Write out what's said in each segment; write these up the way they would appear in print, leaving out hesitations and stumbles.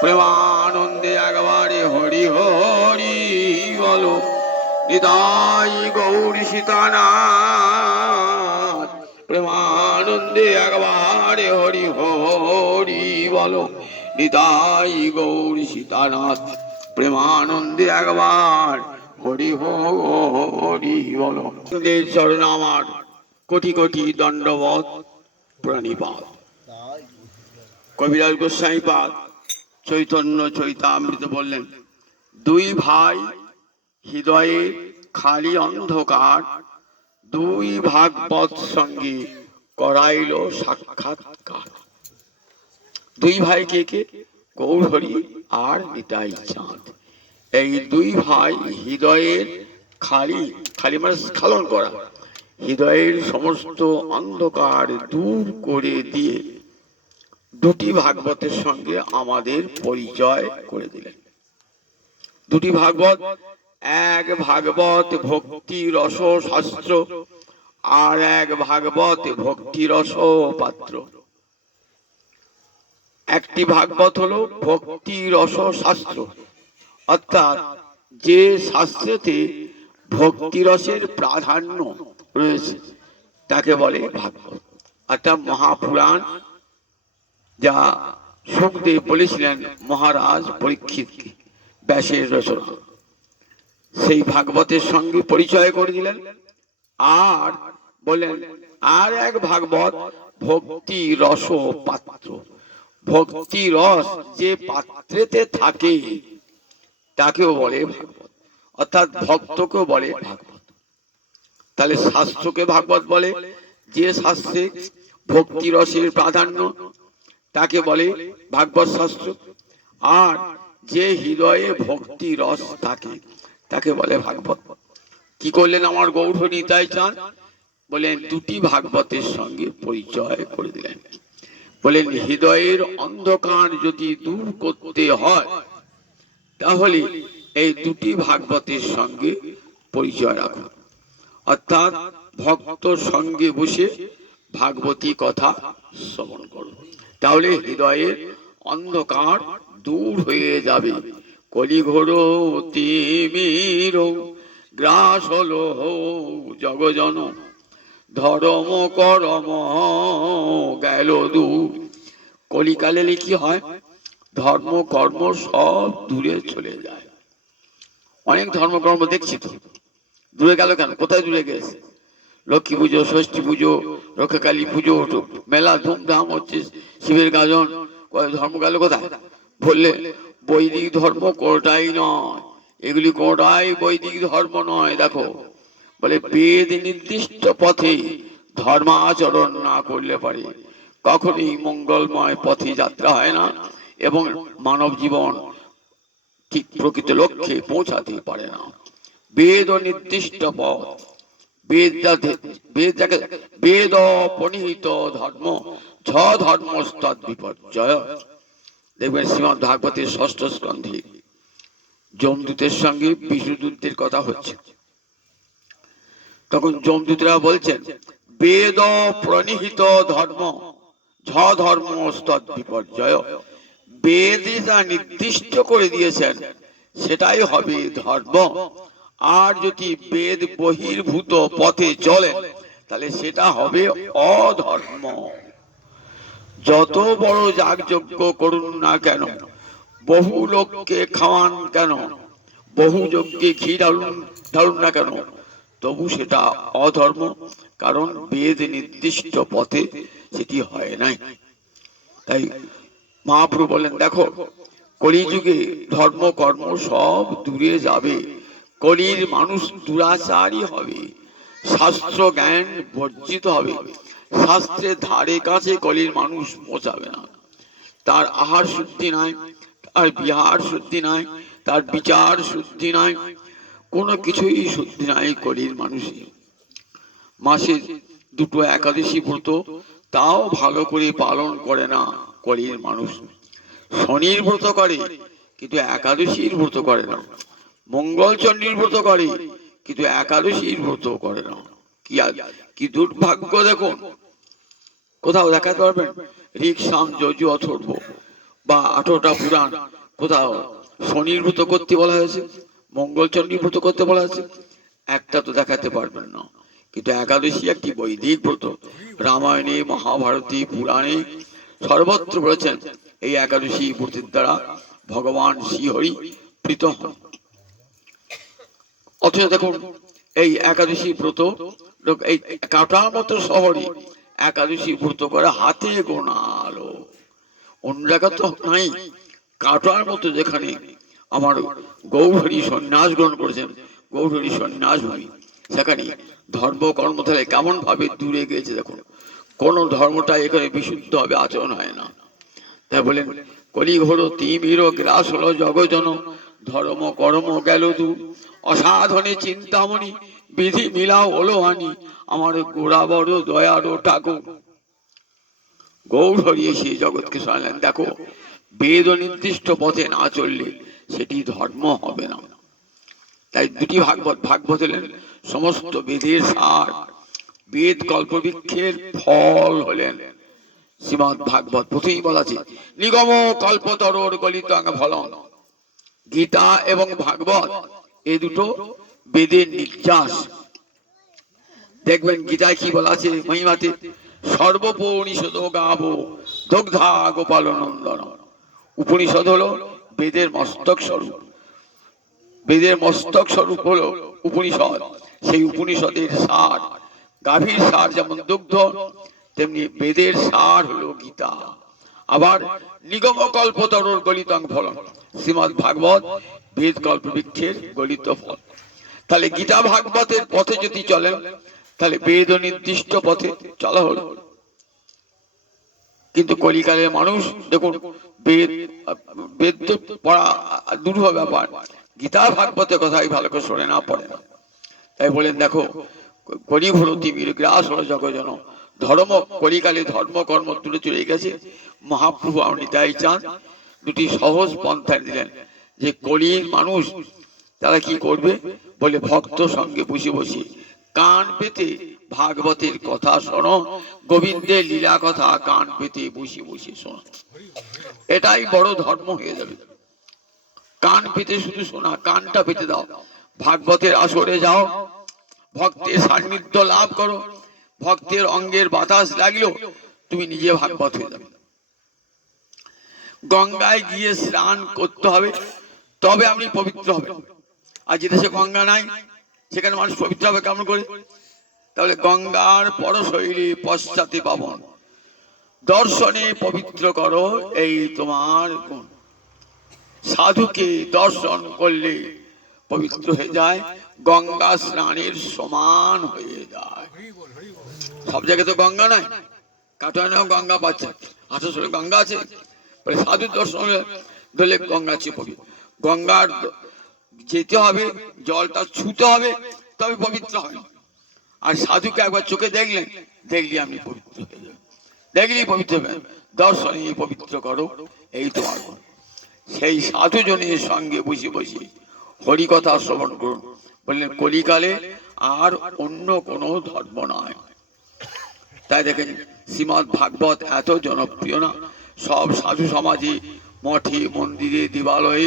প্রেমানন্দে একবারে হরি হরি বলো। নিতাই গৌরী সীতানাথ। প্রেমানন্দে একবারে হরি হরি বলো। নিতাই গৌরী সীতানাথ। প্রেমানন্দে একবার হরি হরি বলো। চরণ আমার কোটি কোটি দণ্ডবত প্রণিপাত। কবিরাজ গোস্বামী পাদ চৈতন্য চৈতামৃত বললেন, দুই ভাই হৃদয়ে খালি অন্ধকার, দুই ভাগবত সঙ্গে করাইল সাক্ষাৎকার। দুই ভাই কে কে? গৌরহরি আর নিতাই চাঁদ। এই দুই ভাই হৃদয়ের খালি, খালি মানে স্খলন করা, হৃদয়ের সমস্ত অন্ধকার দূর করে দিয়ে দুটি ভাগবতের সঙ্গে আমাদের পরিচয় করে দিলেন। দুটি ভাগবত, এক ভাগবত ভক্তি রস শাস্ত্র, আর এক ভাগবত ভক্তি রস পাত্র। একটি ভাগবত হলো ভক্তি রস শাস্ত্র, অর্থাৎ যে শাস্ত্রেতে ভক্তি রসের প্রাধান্য রয়েছে তাকে বলে ভাগবত। অর্থাৎ মহাপুরাণ, যা সুখদেব বলেছিলেন মহারাজ পরীক্ষিতকে, ব্যাসের রচনা, সেই ভাগবতের সঙ্গে পরিচয় করে দিলেন। আর বলেন আর এক ভাগবত ভক্তি রস পাত্র। ভক্তি রস যে পাত্রেতে থাকে তাকেও বলে ভাগবত, অর্থাৎ ভক্তকেও বলে ভাগবত। তাহলে শাস্ত্রকে ভাগবত বলে, যে শাস্ত্রে ভক্তি রসের প্রাধান্য তাকে বলে ভাগবত শাস্ত্র, আর যে হৃদয়ে ভক্তি রস থাকে তাকে বলে ভাগবত। কি করলেন আমার গৌর নিতাই চাঁদ? বলেন দুটি ভাগবতের সঙ্গে পরিচয় করে দিলেন। বলেন হৃদয়ের অন্ধকার যদি দূর করতে হয় তাহলে এই দুটি ভাগবতের সঙ্গে পরিচয় রাখুন, অর্থাৎ ভক্ত সঙ্গে বসে ভাগবতী কথা শ্রবণ করুন, তাহলে হৃদয়ের অন্ধকার দূর হয়ে যাবে। কলিঘোর তিমির গ্রাস হলো জগজন, ধর্ম করম গেল দূর। কলিকালে কি হয়? ধর্ম কর্ম সব দূরে চলে যায়। অনেক ধর্মকর্ম দেখছি তো, দূরে গেল কেন? কোথায় দূরে গেছে? লক্ষ্মী পুজো, ষষ্ঠী পুজো, রক্ষাকালী পুজো, মেলা ধুমধাম হচ্ছে, শিবের গাজন, ধর্ম গেল কোথায়? বললে বৈদিক ধর্ম কোনটাই নয়, এগুলি কোনটাই বৈদিক ধর্ম নয়। দেখো বলে বেদ নির্দিষ্ট পথে ধর্মাচরণ না করলে পারে কখনই মঙ্গলময় পথে যাত্রা হয় না, এবং মানব জীবন ঠিক প্রকৃত লক্ষ্যে পৌঁছাতে পারে না। বেদ নির্দিষ্ট পথ, বেদ পনিহিত ধর্ম ঝ ধর্মস্তদ বিপর্যয়। দেখবেন শ্রীমদ্ ভাগবতের ষষ্ঠ স্কন্ধে যমদূতের সঙ্গে বিষ্ণুদূতের কথা হচ্ছে, তখন যমদূতরা বলছেন বেদ প্রণিহিত ধর্ম ঝ ধর্মস্তদ বিপর্যয়। বেদ যা নির্দিষ্ট করে দিয়েছেন সেটাই হবে ধর্ম, আর যদি বেদ বহির্ভূত পথে চলে তাহলে সেটা হবে অধর্ম। যত বড় যাগযজ্ঞ করুন না কেন, বহু লোককে খাওয়ান কেন, বহু যজ্ঞে ঘি ঢালুন না কেন, তবু সেটা অধর্ম, কারণ বেদ নির্দিষ্ট পথে সেটি হয় নাই। তাই মহাপ্রভু বলেন দেখো কলিযুগে ধর্ম কর্ম সব দূরে যাবে, কলির মানুষ দুরাচারী হবে, শাস্ত্র জ্ঞান বর্জিত হবে, শাস্ত্রের ধারে কাছে কলির মানুষ পৌঁছাবে না। তার আহার শুদ্ধি নাই, তার বিহার শুদ্ধি নাই, তার বিচার শুদ্ধি নাই, কোনো কিছুই শুদ্ধি নাই কলির মানুষের। মাসে দুটো একাদশী ব্রত তাও ভালো করে পালন করে না কলির মানুষ। শনির ব্রত করে কিন্তু একাদশীর ব্রত করে না, মঙ্গল চণ্ডীর ব্রত করে কিন্তু একাদশীর ব্রত করে না। কি দুর্ভাগ্য! দেখুন কোথাও দেখাতে পারবেন ঋক সাম যজু অথর্ব বা 18টা পুরাণ কোথাও শনির ব্রত করতে বলা হয়েছে, মঙ্গলচণ্ডী ব্রত করতে বলা হয়েছে, একটা তো দেখাতে পারবেন না। কিন্তু একাদশী একটি বৈদিক ব্রত। রামায়ণে, মহাভারতে, পুরাণে সর্বত্র বলেছেন এই একাদশী ব্রতের দ্বারা ভগবান শ্রীহরি প্রীত হন। অথচ দেখুন এই একাদশী ব্রত এই কাটার মতো শহরে একাদশী ব্রত করে হাতে গোনালো, অন্য জায়গা তো নাই। কাটার মতো যেখানে আমার গৌরহরি সন্ন্যাস গ্রহণ করেছেন, গৌরহরি সন্ন্যাস ভূমি, সেখানে ধর্ম কর্ম থেকে কেমন ভাবে দূরে গিয়েছে দেখুন। কোন ধর্মটা এখানে বিশুদ্ধ হবে আচরণ হয় না। তাই বলেন কলি ঘোর তিমির গ্রাস হলো জগজন, ধর্ম কর্ম গেল দু, অসাধনে চিন্তামণি, বিধি মিলাও হলো হানি, আমার গোড়া বড় দয়ারও ঠাকুর। গৌরহরি এসে জগৎকে শোনালেন, দেখো বেদ নির্দিষ্ট পথে না চললে সেটি ধর্ম হবে না। তাই দুটি ভাগবত, ভাগবত হলেন সমস্ত বেদের সার, বেদ কল্পবৃক্ষের ফল হলেন শ্রীমৎ ভাগবত। প্রথমেই বলা আছে নিগম কল্পতরোর গলিত ফলন। গীতা এবং ভাগবত এই দুটো বেদের নির্যাস। দেখবেন গীতায় কি বলা আছে মহিমাতে, সর্বপরিষদ গাব দগ্ধা গোপাল নন্দন। উপনিষদ হলো বেদের মস্তক স্বরূপ, বেদের মস্তক স্বরূপ হলো উপনিষদ। সেই উপনিষদের সার, গাভীর সার যেমন দুগ্ধ, তেমনি বেদের সার হলো গীতা। আবার নিগম কল্পতরুর গলিতং ফলন, শ্রীমৎ ভাগবত বেদ কল্পবৃক্ষের গলিত ফল। তাহলে গীতা ভাগবতের পথে যদি চলেন তাহলে বেদ নির্দিষ্ট পথে চলা হলো। কিন্তু কলিকালের মানুষ দেখুন বেদ বেদ তো পড়া দুরূহ ব্যাপার, গীতা ভাগবতের কথাই ভালো করে শোনে না, পড়ে না। তাই বলেন দেখো কলিভূরতি গ্রাস হল জগজন, ধর্ম কলিকালে ধর্ম কর্ম দূরে চলে গেছে। মহাপ্রভু আপনি তাই চান দুটি সহজ পন্থা দিলেন, যে কলির মানুষ তারা কি করবে বলে ভক্ত সঙ্গে বসে বসে কান পেতে ভাগবতের কথা শোনো, গোবিন্দের লীলা কথা কান পেতে বসে বসে শোনো। এটাই বড় ধর্ম হয়ে যাবে। কান পেতে শুধু শোনা, কানটা পেতে দাও, ভাগবতের আসরে যাও, ভক্তের সান্নিধ্য লাভ করো, ভক্তের অঙ্গের বাতাস লাগলো, তুমি নিজে ভাগবত হয়ে যাবে। গঙ্গায় গিয়ে স্নান করতে হবে, তবে আপনি পবিত্র হবেন। আর যে দেশে গঙ্গা নাই সেখানে মানুষ পবিত্র হবে কেমন করে? তাহলে গঙ্গার পরশৈলী পশ্চাতে পাবন, দর্শনে পবিত্র করো এই তোমার গুণ। সাধুকে দর্শন করলে পবিত্র হয়ে যায়, গঙ্গা স্নানের সমান হয়ে যায়। সব জায়গায় তো গঙ্গা নাই, কাটানেও গঙ্গা পাচ্ছে, আসানসোলে গঙ্গা আছে, সাধুর দর্শন ধরলে গঙ্গা চেপবি। গঙ্গার যেতে হবে, জলটা ছুতে হবে, তবে পবিত্র হবে। আর সাধুকে একবার চোখে দেখলেন, দেখলি আপনি পবিত্র হয়ে যাবেন, দেখলি পবিত্র হবেন। দর্শনে পবিত্র করো এই তোমার গুণ। সেই সাধু জনের সঙ্গে বসে বসে হরিকথা শ্রবণ করুন। বললেন কলিকালে আর অন্য কোনো ধর্ম নয়। তাই দেখেন শ্রীমৎ ভাগবত এত জনপ্রিয় না, সব সাধু সমাজে মঠে মন্দিরে দেবালয়ে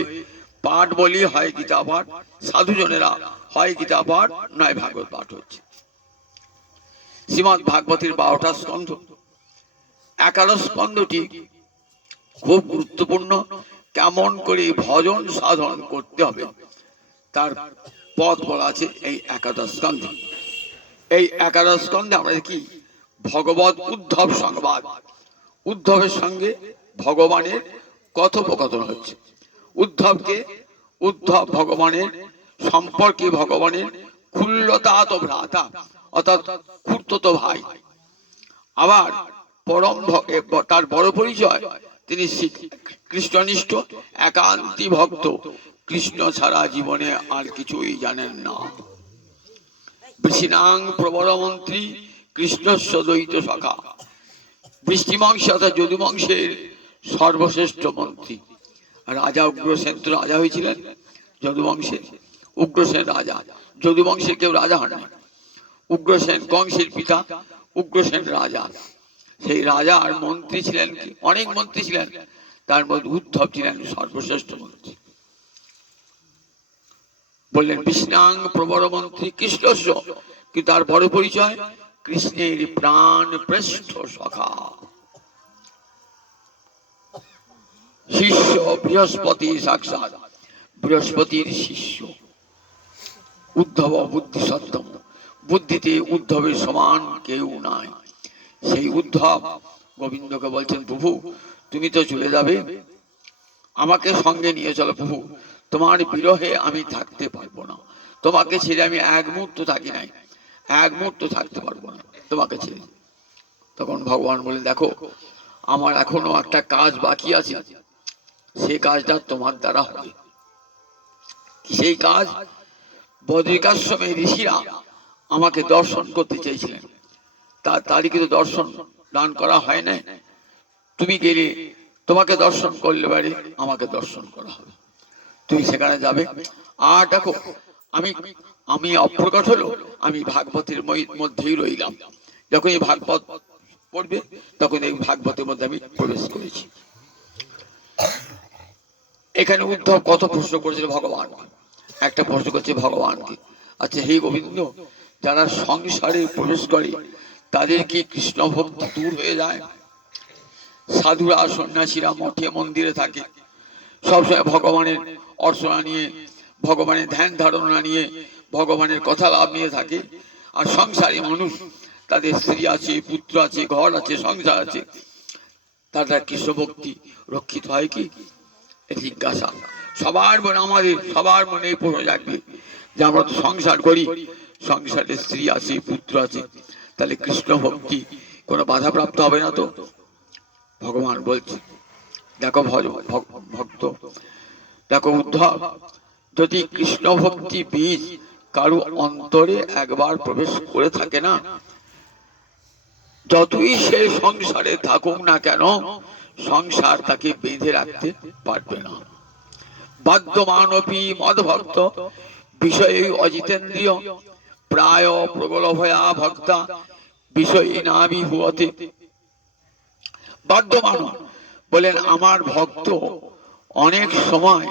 পাঠ বলি হয় গীতা পাঠ, সাধুজনেরা হয় গীতা পাঠ নয় ভাগবত পাঠ হচ্ছে। শ্রীমৎ ভাগবতের 12টা স্কন্ধ, 11 স্কন্ধটি খুব গুরুত্বপূর্ণ। কেমন করে ভজন সাধন করতে হবে তার পথ বলা আছে এই 11 স্কন্ধে। এই 11 স্কন্ধে আমরা কি ভগবত উদ্ধব সংবাদ, উদ্ধবের সঙ্গে ভগবানের কথোপকথন হচ্ছে। উদ্ধবকে উদ্ধব ভগবানের সম্পর্কে ভগবানের খুল্লতাত ভ্রাতা, অর্থাৎ খুড়তো ভাই। আবার পরম তার বড় পরিচয় তিনি কৃষ্ণনিষ্ঠ একান্তি ভক্ত, কৃষ্ণ ছাড়া জীবনে আর কিছুই জানেন না। বৃষিনাং প্রবর মন্ত্রী কৃষ্ণস্ব দ্বৈত সখা, বৃষ্টিবংশ অর্থাৎ যদুবংশের সর্বশ্রেষ্ঠ মন্ত্রী। রাজা উগ্রসেন তো রাজা হয়েছিলেন যদুবংশের, উগ্রসেন রাজা, যদুবংশের কেউ রাজা হননি। উগ্রসেন কংসের পিতা, উগ্রসেন রাজা। সেই রাজা আর মন্ত্রী ছিলেন কি অনেক মন্ত্রী ছিলেন, তার মধ্যে উদ্ধব ছিলেন সর্বশ্রেষ্ঠ মন্ত্রী। বললেন বিষ্ণাং প্রবর মন্ত্রী কৃষ্ণস্য, কিন্তু তার বড় পরিচয় কৃষ্ণের প্রাণ শ্রেষ্ঠ সখা, শিষ্য বৃহস্পতি, সাক্ষাৎ বৃহস্পতির শিষ্য। উদ্ধব বুদ্ধি সত্যম, বুদ্ধিতে উদ্ধবের সমান কেউ নাই। সেই উদ্ধব গোবিন্দকে বলছেন, প্রভু তুমি তো চলে যাবে, আমাকে সঙ্গে নিয়ে চলো প্রভু, তোমার বিরহে আমি থাকতে পারবো না, তোমাকে ছেড়ে আমি এক মুহূর্ত থাকি নাই, এক মুহূর্ত থাকতে পারবো না তোমাকে ছেড়ে। তখন ভগবান বলে, দেখো আমার এখনো একটা কাজ বাকি আছে, সেই কাজটা তোমার দ্বারা হবে। সেই কাজ, বদ্রিকাশ্রমে ঋষিরা আমাকে দর্শন করতে চেয়েছিলেন, তারই কিন্তু দর্শন দান করা হয় না। তুমি গেলে, তোমাকে দর্শন করলে পারে আমাকে দর্শন করা হবে, তুমি সেখানে যাবে। আর দেখো আমি আমি অপ্রকট হলো, আমি ভাগবতের মধ্যেই রইলাম। যখন এই ভাগবত পড়বে তখন এই ভাগবতের মধ্যে আমি প্রবেশ করেছি। এখানে উদ্ধব কত প্রশ্ন করেছিল ভগবান, একটা প্রশ্ন করছে ভগবানকে, আচ্ছা হে গোবিন্দ, যারা সংসারে প্রবেশ করে তাদের কি কৃষ্ণ ভক্তি দূর হয়ে যায়? সাধুরা সন্ন্যাসীরা মঠে মন্দিরে থাকে, সবসময় ভগবানের অর্চনা নিয়ে, ভগবানের ধ্যান ধারণা নিয়ে, ভগবানের কথা লাভ নিয়ে থাকে। আর সংসারী মানুষ, তাদের স্ত্রী আছে, পুত্র আছে, ঘর আছে, সংসার আছে, তারা কৃষ্ণ ভক্তি রক্ষিত হয় কি? জিজ্ঞাসা সবার মনে, আমাদের সবার মনে পড়ে রাখবে যে আমরা তো সংসার করি, সংসারে স্ত্রী আছে, পুত্র আছে, তাহলে কৃষ্ণ ভক্তি কোনো বাধাপ্রাপ্ত হবে না তো? ভগবান বলছে, দেখো ভক্ত, দেখো উদ্ধব, যদি কৃষ্ণ ভক্তি বীজ কারো অন্তরে একবার প্রবেশ করে থাকে না, যতই সে সংসারে থাকুক না কেন, সংসার তাকে বেঁধে রাখতে পারবে না। বাদ্যমানপি মদভক্ত বিষয়ে অজিতেন্দ্রিয় প্রায় প্রগলভয়া ভক্তা বিষয়ী নাবি হুয়তে। বাদ্যমান বলেন, আমার ভক্ত অনেক সময়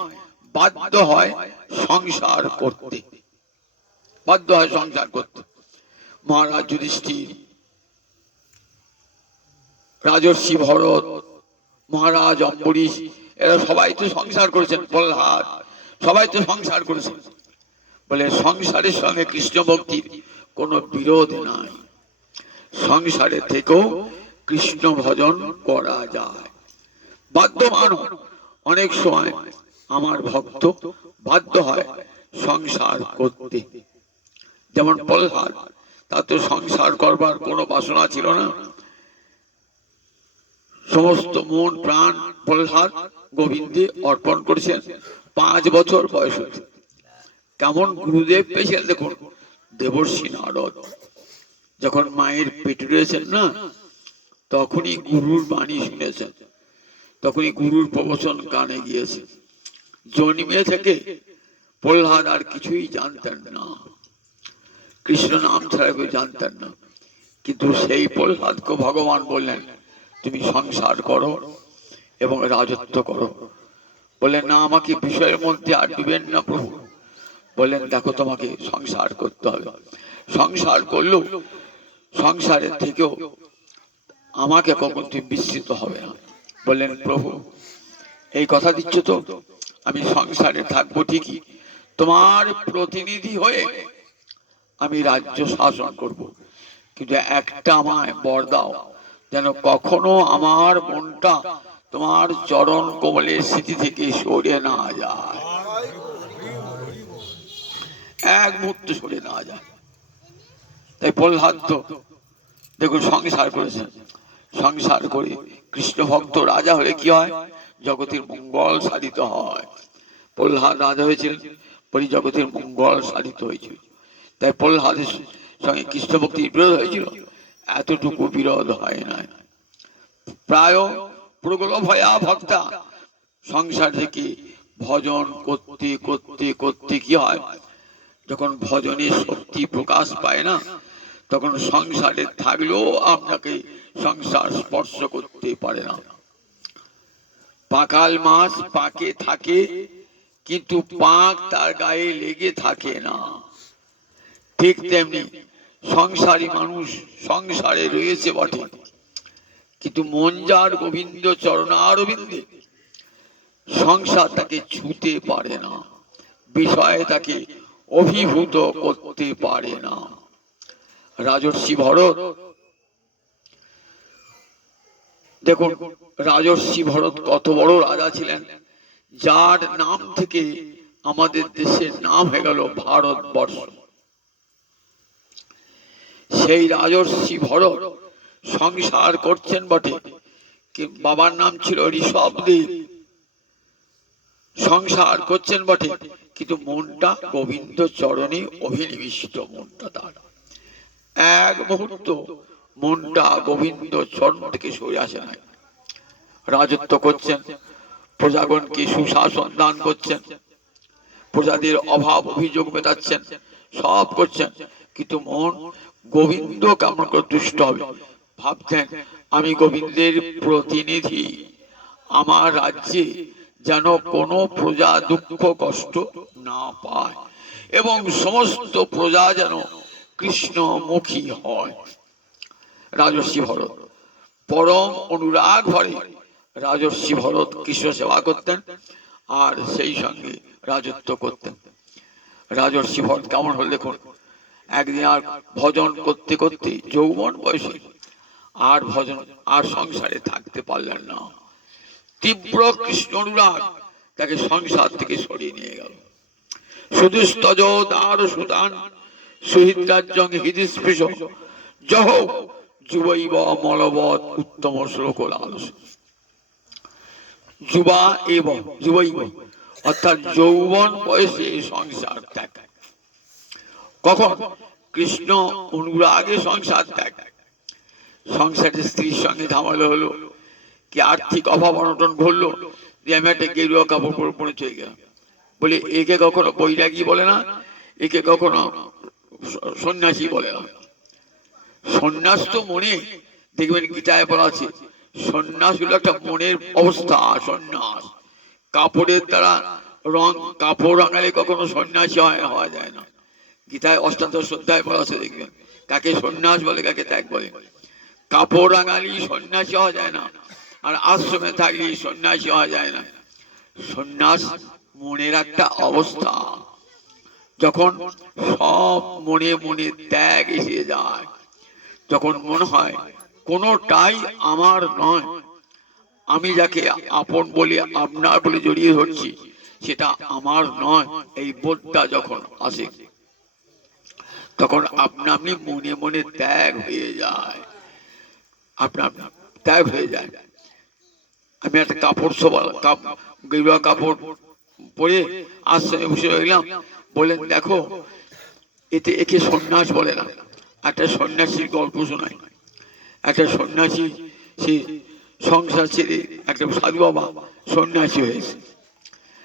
বাধ্য হয় সংসার করতে, বাধ্য হয় সংসার করতে। মহারাজ যুধিষ্ঠির, রাজর্ষি ভরত, মহারাজ অম্বরীশ, এরা সবাই তো সংসার করেছেন, প্রহ্লাদ, সবাই তো সংসার করেছেন। বলে সংসারের সঙ্গে কৃষ্ণ ভক্তির কোনো বিরোধ নাই, সংসারে থেকেও কৃষ্ণ ভজন করা যায়। বাধ্যমান অনেক সময় আমার ভক্ত বাধ্য হয় সংসার করতে। যেমন প্রহ্লাদ, তার তো সংসার করবার কোনো বাসনা ছিল না, সমস্ত মন প্রাণ প্রহ্লাদ গোবিন্দে অর্পণ করেছেন। 5 বছর বয়স হয়েছে, কেমন গুরুদেব পেয়েছেন দেখুন। দেবর্ষি নারদ যখন মায়ের পেটে রয়েছেন না, তখনই গুরুর বাণী শুনেছেন, তখনই গুরুর প্রবচন কানে গিয়েছে। জন্মে থেকে প্রহ্লাদ আর কিছুই জানতেন না, কৃষ্ণ নাম ছাড়া কেউ জানতেন না। কিন্তু সেই প্রহ্লাদকে ভগবান বললেন, তুমি সংসার করো এবং রাজত্ব করো। বললেন, না আমাকে বিষয়ের মধ্যে আর দিবেন না প্রভু। বললেন, দেখো তোমাকে সংসার করতে হবে, সংসার করলেও সংসারের থেকেও আমাকে কখন তুমি বিস্মৃত হবে না। বললেন, প্রভু এই কথা দিচ্ছ তো, আমি সংসারে থাকবো ঠিকই, তোমার প্রতিনিধি হয়ে আমি রাজ্য শাসন করব, কিন্তু একটা আমায় বর দাও, যেন কখনো আমার মনটা তোমার চরণ কমলের স্মৃতি থেকে সরে না যায়, এক মুহূর্ত সরে না যায়। তাই প্রহ্লাদ তো দেখুন সংসার করেছেন, সংসার করে কৃষ্ণ ভক্ত রাজা হলে কি হয়? জগতের মঙ্গল সাধিত হয়। প্রহ্লাদ রাজা হয়েছিলেন, পরি জগতের মঙ্গল সাধিত হয়েছিল। তাই প্রহ্লাদের সঙ্গে কৃষ্ণ ভক্তির বিরোধ হয়েছিল, এতটুকু বিরোধ হয় না। প্রায় প্রগলভয়া ভক্তা, সংসার থেকে ভজন করতে করতে করতে কি হয়, যখন ভজনের শক্তি প্রকাশ পায় না, তখন সংসারে থাকলেও আপনাকে সংসার স্পর্শ করতে পারে না। পাকাল মাছ পাকে থাকে, কিন্তু পাক তার গায়ে লেগে থাকে না। ঠিক তেমনি সংসারী মানুষ সংসারে রয়েছে বটে, কিন্তু মন যার গোবিন্দ চরণারবিন্দে, সংসার তাকে ছুতে পারে না, বিষয়ে তাকে অভিভূত করতে পারে না। রাজর্ষি ভরত, দেখুন রাজর্ষি ভরত কত বড় রাজা ছিলেন, যার নাম থেকে আমাদের দেশের নাম হয়ে গেল ভারতবর্ষ। সেই রাজর্ষি ভরত সংসার করছেন বটে, বাবার নাম ছিল ঋষভদেব, সংসার করছেন বটে, কিন্তু মনটা গোবিন্দ চরণে অভিনিবিষ্ট। মনটা তার এক মুহূর্ত মনটা গোবিন্দ চরণ থেকে সরে আসে নাই। রাজত্ব করছেন, প্রজাগণকে সুশাসন দান করছেন, প্রজাদের অভাব অভিযোগ মেটাচ্ছেন, সব করছেন, কিন্তু মন গোবিন্দ কেমন করে তুষ্ট হবে। ভাবতেন আমি গোবিন্দের প্রতিনিধি, আমার রাজ্যে যেন কোনো প্রজা দুঃখ কষ্ট না পায় এবং সমস্ত প্রজা যেন কৃষ্ণমুখী হয়। রাজর্ষি ভরত পরম অনুরাগ ভরে রাজর্ষি ভরত কৃষ্ণ সেবা করতেন আর সেই সঙ্গে রাজত্ব করতেন। রাজর্ষি ভরত কেমন হল দেখুন, একদিন আর ভজন করতে করতে যৌবন বয়সে আর ভজন আর সংসারে থাকতে পারলেন না। তীব্র কৃষ্ণ অনুরাগ তাকে সংসার থেকে সরিয়ে নিয়ে গেল। শুধু স্তজ দ্বার সুতান সুহিতাজ্জং হৃদিস্পৃশ জহ যুবৈব মলবৎ উত্তম শ্লোক লালস। যুবা এবং যুবৈব অর্থাৎ যৌবন বয়সে সংসার ত্যাগ। কখন? কৃষ্ণ অনুরাগে সংসার ত্যাগ। সংসারে স্ত্রীর সঙ্গে ঝামেলা হলো, কি আর্থিক অভাব অনটন ঘটলো, যে আমি একটা গেরুয়া কাপড় পরে পরে চলে গেলাম, বলে একে কখনো বৈরাগী বলে না, একে কখনো সন্ন্যাসী বলে না। সন্ন্যাস তো মনে, দেখবেন গীতায় বলা আছে সন্ন্যাস হলো একটা মনের অবস্থা। সন্ন্যাস কাপড়ের দ্বারা রং, কাপড় রাঙালে কখনো সন্ন্যাসী হওয়া যায় না। গীতায় অষ্টাদশ অধ্যায় বলা আছে, দেখবেন কাকে সন্ন্যাস বলে কাকে ত্যাগ বলে। কাপড় রাঙালি সন্ন্যাসী হওয়া যায় না, আর আশ্রমে থাকলে সন্ন্যাসী হওয়া যায় না। সন্ন্যাস মনের একটা অবস্থা, যখন সব মনে মনে ত্যাগ এসে যায়, যখন মনে হয় কোনোটাই আমার নয়, আমি যাকে আপন বলে আপনার বলে জড়িয়ে ধরছি সেটা আমার নয়, এই বোধটা যখন আসে তখন আপনা আপনি মনে মনে ত্যাগ হয়ে যায়, আপনা আপনি ত্যাগ হয়ে যায়। আমি একটা কাপড় গেরুয়া কাপড় পরে আশ্রমে বসে রইলাম, বলেন দেখো এতে একে সন্ন্যাস বলে না। একটা সন্ন্যাসীর গল্প শোনায়। একটা সন্ন্যাসী সে সংসার ছেড়ে একটা সাধু বাবা সন্ন্যাসী হয়েছে।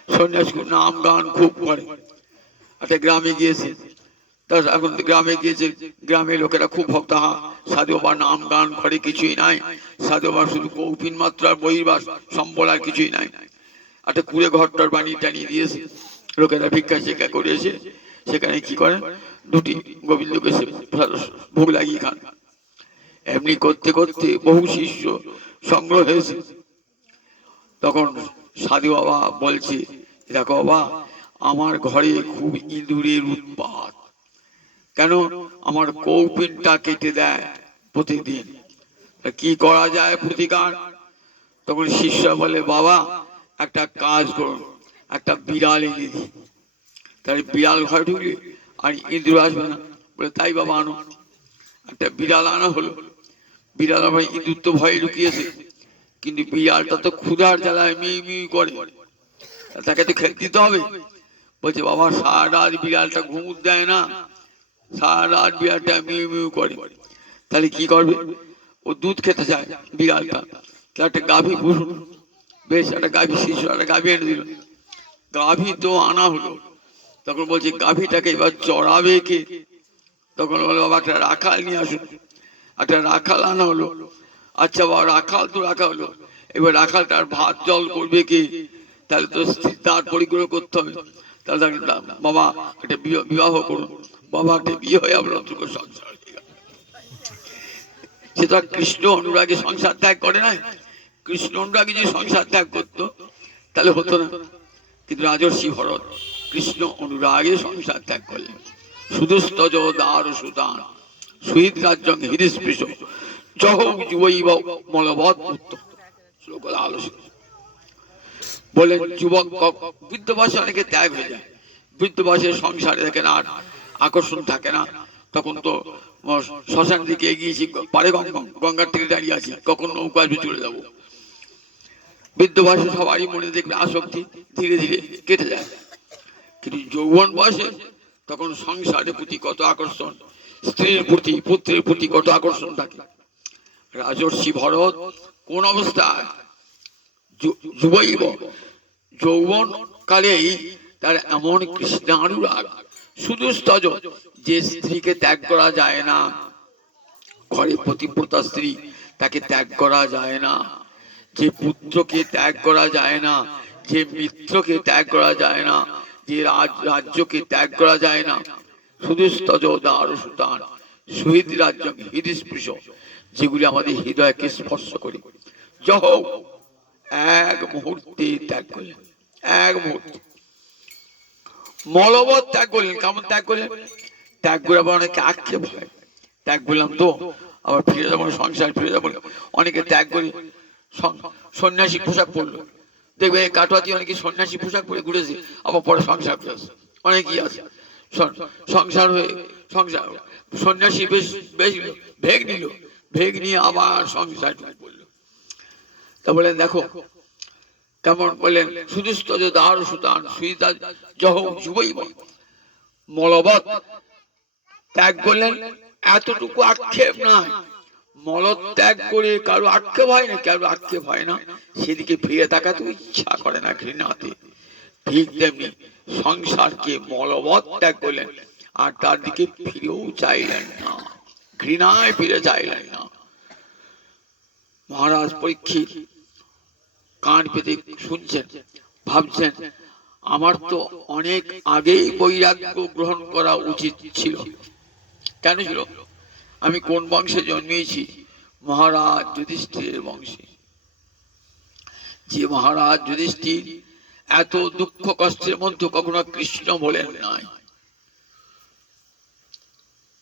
সন্ন্যাসী নাম গান খুব করে, একটা গ্রামে গিয়েছে। এখন গ্রামে গিয়েছে, গ্রামের লোকেরা খুব ভক্ত। সাধু বাবার নাম গান করে কিছুই নাই, সাধু বাবার শুধু কৌপিন মাত্র আর বহির্বাস সম্বল আর কিছুই নাই। একটা কুড়ে ঘরটার বানিয়ে টানিয়ে দিয়েছে, লোকেরা ভিক্ষা শিক্ষা করেছে, সেখানে কি করে দুটি গোবিন্দকে ভোগ লাগিয়ে খান। এমনি করতে করতে বহু শিষ্য সংগ্রহ হয়েছে। তখন সাধু বাবা বলছে, দেখো বাবা আমার ঘরে খুব ইঁদুরের উৎপাত, কেন আমার কৌপিনটা কেটে দেয় প্রতিদিন, কি করা যায় প্রতিকার? তখন শিষ্য বলে, বাবা একটা কাজ করুন, একটা বিড়াল এনে দিই, তাহলে বিড়াল ঘরে ঢুকলে আর ইঁদুর আসবে না। বলে তাই বাবা আনো। একটা বিড়াল আনা হলো। বিড়াল আবার ইঁদুর তো ভয়ে লুকিয়েছে, কিন্তু বিড়ালটা তো ক্ষুধার জ্বালায় মিউ মিউ করে, তাকে তো খেতে দিতে হবে। বলছে বাবা সারা রাত বিড়ালটা ঘুম দেয় না, সারা রাত বিড়ালটা মিউ মিউ করে, তাহলে কি করবে? ও দুধ খেতে চায় বিড়ালটা, একটা গাভী পুষুন। বেশ একটা গাভী শিশু একটা গাভী এনে দিল। গাভী তো আনা হলো, তখন বলছে গাভীটাকে এবার চড়াবে কে? তখন বলে বাবা একটা রাখাল নিয়ে আসুন। একটা রাখাল আনা হলো। আচ্ছা বাবা রাখাল তো রাখা হলো, এবার রাখাল তার ভাত জল করবে কে? তাহলে তো তার পরিগ্রহ করতে হবে। তাহলে বাবা একটা বিবাহ করুন, বাবা একটা বিয়ে হয়ে আপনার সংসার হয়ে গেল। সে তো কৃষ্ণ অনুরাগে সংসার ত্যাগ করে নাই। কৃষ্ণ অনুরাগে যদি সংসার ত্যাগ করতো তাহলে হতো না। কিন্তু রাজর্ষি ভরত কৃষ্ণ অনুরাগে সংসার ত্যাগ করলেন। সুদুস্তজ দার সুতান সুহিত রাজ্যং হৃদস্পৃশ জহ যুবৈব মলবৎ উত্তম। শ্লোকটা আলোচনা বলেন যুবক বৃদ্ধ বয়সে অনেকে ত্যাগ হয়ে যায়। বৃদ্ধ বয়সে সংসারে দেখেন আর আকর্ষণ থাকে না। তখন তো শ্মশান দিকে এগিয়েছি, পারে গঙ্গার থেকে দাঁড়িয়ে আছি, কখন নৌকা আসবে চলে যাবো। বৃদ্ধ বয়সে সবারই মনে দেখবে আসক্তি ধীরে ধীরে কেটে যায়। কিন্তু যৌবন বয়সে তখন সংসারের প্রতি কত আকর্ষণ, স্ত্রীর প্রতি পুত্রের প্রতি কত আকর্ষণ থাকে। রাজর্ষি ভরত কোন অবস্থায় যুবৈব যৌবন কালেই তার এমন কৃষ্ণানুরাগ, শুধু স্তজ যে স্ত্রীকে ত্যাগ করা যায় না, ঘরে পতিব্রতা স্ত্রী তাকে ত্যাগ করা যায় না, যে পুত্রকে ত্যাগ করা যায় না, যে মিত্রকে ত্যাগ করা যায় না, যে রাজ্যকে ত্যাগ করা যায় না, শুধু স্তজ দার সুতান শহীদ রাজ্য হৃদস্পৃশ, যেগুলি আমাদের হৃদয়কে স্পর্শ করে, যহ এক মুহূর্তে ত্যাগ করলেন। এক মুহূর্তে মলবৎ ত্যাগ করলেন। কেমন ত্যাগ করলেন? ত্যাগ করে আবার অনেকে আক্ষেপ হয়, ত্যাগ করলাম তো আবার ফিরে যাবো সংসার, ফিরে যাবো। অনেকে ত্যাগ করে সন্ন্যাসী পোশাক পরলো, দেখবে কাটোয়াতে অনেকে সন্ন্যাসী পোশাক পরে ঘুরেছে, আবার পরে সংসার করেছে। অনেকেই আছে সংসার হয়ে সংসার সন্ন্যাসী বেশ বেশ ভেগ নিল, ভেগ নিয়ে আবার সংসার করলো। তা বলেন দেখো কেমন বললেন, শুধু দার সুতান সুইতা জহ যুবৈব মলবৎ ত্যাগ করলেন। এতটুকু আক্ষেপ নাই, মলত্যাগ করে কারো আক্ষেপ হয় না, কারো আক্ষেপ হয় না, সেদিকে ফিরে তাকাতে ইচ্ছা করে না ঘৃণাতে। ঠিক তেমনি সংসারকে মলবৎ ত্যাগ করলেন আর তার দিকে ফিরেও চাইলেন না, ঘৃণায় ফিরে চাইলেন না। মহারাজ পরীক্ষিত কান পেতে শুনছেন, ভাবছেন আমার তো অনেক আগেই বৈরাগ্য গ্রহণ করা উচিত ছিল। কেন ছিল? আমি কোন বংশে জন্মেছি? মহারাজ যুধিষ্ঠিরের বংশে। যে মহারাজ যুধিষ্ঠির এত দুঃখ কষ্টের মধ্যে কখনো কৃষ্ণ বলেন নাই।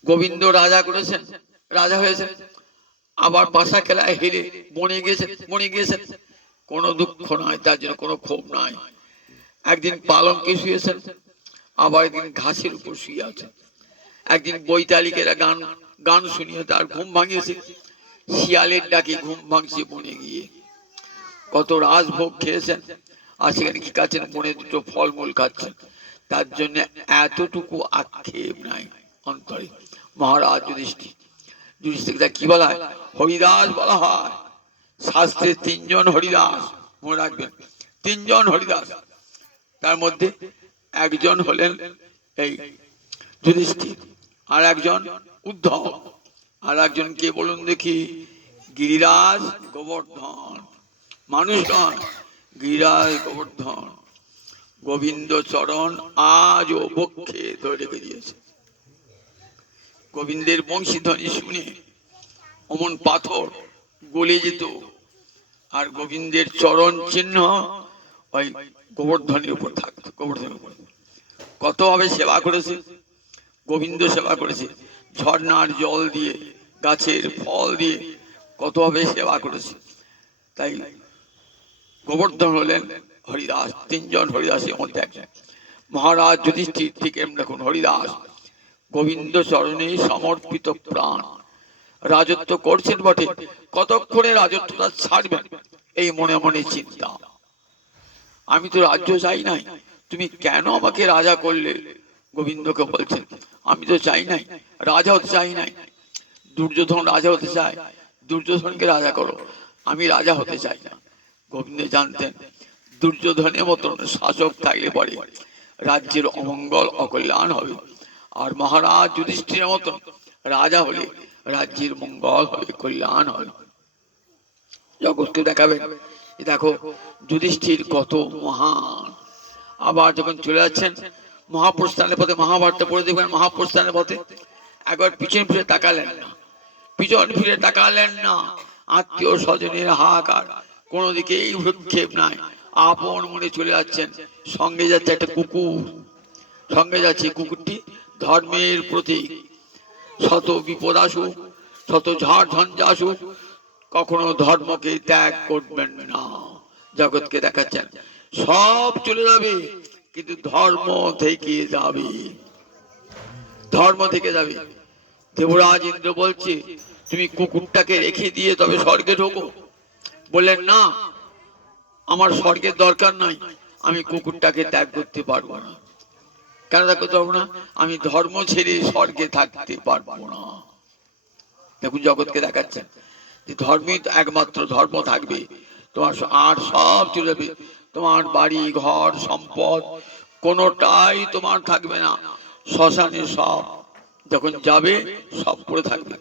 গোবিন্দ রাজা করেছেন, রাজা হয়েছেন, আবার পাশা খেলায় হেরে বনে গিয়েছেন, কোনো দুঃখ নাই, তার জন্য কোনো ক্ষোভ নাই। একদিন পালঙ্কে শুয়েছেন, আবার একদিন ঘাসের উপর শুয়ে আছেন। একদিন বৈতালিকেরা গান গান শুনিয়ে তার ঘুম ভাঙিয়েছে, শিয়ালের ডাকে ঘুম ভাঙছে বনে গিয়ে। কত রাজভোগ খেয়েছেন, আর সেখানে কি খাচ্ছেন? বনে দুটো ফলমূল খাচ্ছেন, তার জন্য এতটুকু আক্ষেপ নাই অন্তরে। মহারাজ যুধিষ্ঠির, যুধিষ্ঠিরকে কি বলা হয়? হরিদাস বলা হয়। শাস্ত্রে তিনজন হরিদাস, মনে রাখবেন, তিনজন হরিদাস। তার মধ্যে একজন হলেন এই যুধিষ্ঠির, আর একজন উদ্ধব, আর একজন কে বলুন দেখি? গিরিরাজ গোবর্ধন। মানুষ নয়, গিরিরাজ গোবর্ধন। গোবিন্দ চরণ আজও বক্ষে ধরে রেখে দিয়েছে। গোবিন্দের বংশীধ্বনি শুনে অমন পাথর গলে যেত, আর গোবিন্দের চরণ চিহ্ন ওই গোবর্ধনের উপর থাকতো। গোবর্ধনের উপর কত ভাবে সেবা করেছে, গোবিন্দ সেবা করেছে, ঝর্ণার জল দিয়ে, গাছের ফল দিয়ে কত ভাবে সেবা করেছে। তাই গোবর্ধন হলেন হরিদাস। তিনজন হরিদাসের মধ্যে একজন মহারাজ যুধিষ্ঠির। ঠিক এমন দেখুন হরিদাস, গোবিন্দ চরণে সমর্পিত প্রাণ। রাজত্ব করছেন বটে, কতক্ষণে রাজত্বটা ছাড়বেন এই মনে মনে চিন্তা। আমি তো রাজ্য চাই নাই, তুমি কেন আমাকে রাজা করলে? গোবিন্দকে বলছেন আমি তো চাই নাই, রাজা হতে চাই নাই। দুর্যোধন রাজা হতে চায়, দুর্যোধনকে রাজা করো, আমি রাজা হতে চাই না। গোবিন্দ জানতেন দুর্যোধনের মতন শাসক থাকলে পরে রাজ্যের অমঙ্গল অকল্যাণ হবে, আর মহারাজ যুধিষ্ঠিরের মতন রাজা হলে রাজ্যের মঙ্গল হবে, কল্যাণ হবে। জগৎকে দেখাবেন দেখো যুধিষ্ঠির কত মহান। আবার যখন চলে যাচ্ছেন মহাপ্রস্থানের পথে, মহাভারত পড়ে দেখবেন মহাপ্রস্থানের পথে একবার পিছন ফিরে তাকালেন না, পিছন ফিরে তাকালেন না। আত্মীয় স্বজনের হাহাকার, কোনো দিকেই ভ্রুক্ষেপ নাই, আপন মনে চলে যাচ্ছেন। সঙ্গে যাচ্ছে একটা কুকুর, সঙ্গে যাচ্ছে কুকুরটি ধর্মের প্রতীক। শত বিপদ আসুক, শত ঝড় ঝঞ্ঝা আসুক, কখনো ধর্মকে ত্যাগ করবেন না। জগৎকে দেখাচ্ছেন সব চলে যাবে কিন্তু ধর্ম থেকে যাবে, ধর্ম থেকে যাবে। দেবরাজ ইন্দ্র বলছে তুমি কুকুরটাকে রেখে দিয়ে তবে স্বর্গে ঢোকো। বললেন না, আমার স্বর্গের দরকার নাই, আমি কুকুরটাকে ত্যাগ করতে পারবো না। কেন ত্যাগ করতে পারবো না? আমি ধর্ম ছেড়ে স্বর্গে থাকতে পারবো না। দেখুন জগৎকে দেখাচ্ছেন যে ধর্মই একমাত্র ধর্ম থাকবে, তোমার আর সব চলে যাবে। তোমার বাড়ি ঘর সম্পদ কোনোটাই তোমার থাকবে না। শ্মশানে সব যখন যাবে সব পড়ে থাকবে,